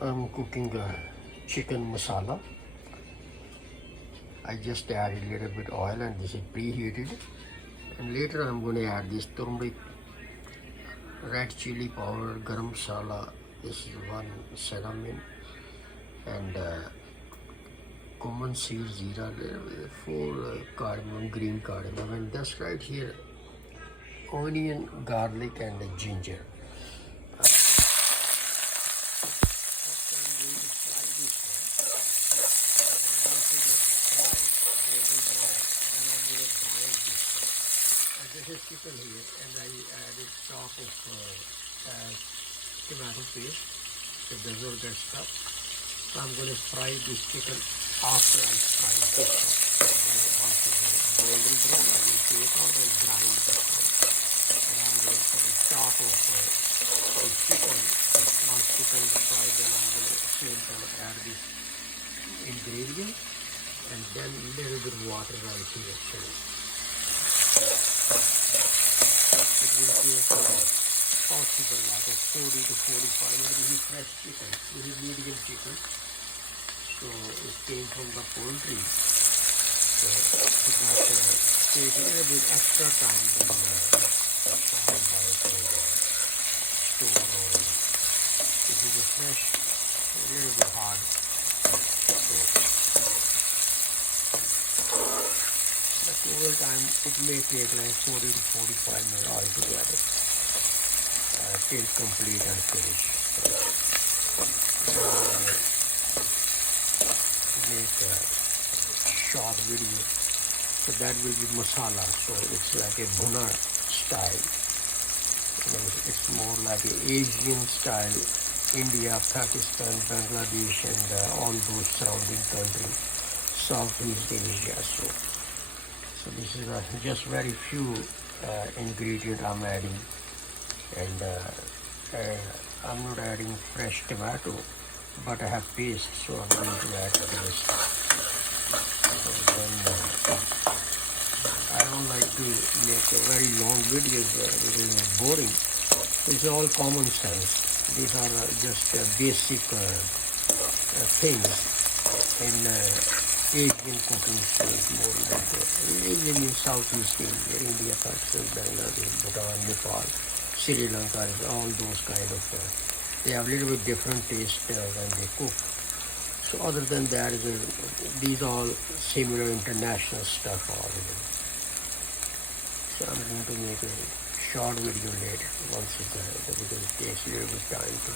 I'm cooking chicken masala. I just added a little bit oil and this is preheated. And later I'm going to add this turmeric, red chili powder, garam masala. This is one cinnamon and cumin seeds, Zeera, four cardamom, green cardamom, and that's right here, onion, garlic, and ginger. This is chicken here, and I added top of tomato paste. It does not get stuck. So I'm going to fry this chicken after I fry this one. Once it's golden brown, I will take out and grind this one. And I'm going to put the top of the chicken. Once chicken is fried, then I'm going to same time add this ingredient and then a little bit of water right here actually. It will take possible like a 40 to 45 minutes. This is fresh chicken. This is medium chicken. So it came from the poultry. So that takes a little bit extra time than frying by store or this is a fresh, a little bit hard. So the total time it may take like 40 to 45 minutes altogether till complete and finish. Make a short video. So that will be masala. So it's like a bhuna style. It's more like an Asian style. India, Pakistan, Bangladesh, and all those surrounding countries, Southeast Asia. So this is just very few ingredients I'm adding, and I'm not adding fresh tomato, but I have paste, so I'm going to add paste. So then I don't like to make a very long videos because it's boring. It's all common sense. These are just basic things in Asian cooking skills, more like even in Southeast Asia, India, Pakistan, Bangladesh, Bhutan, Nepal, Sri Lanka, all those kind of, they have a little bit different taste when they cook. So other than that, these all similar international stuff already. So I'm going to make a short video later once it's done because it takes a little bit time to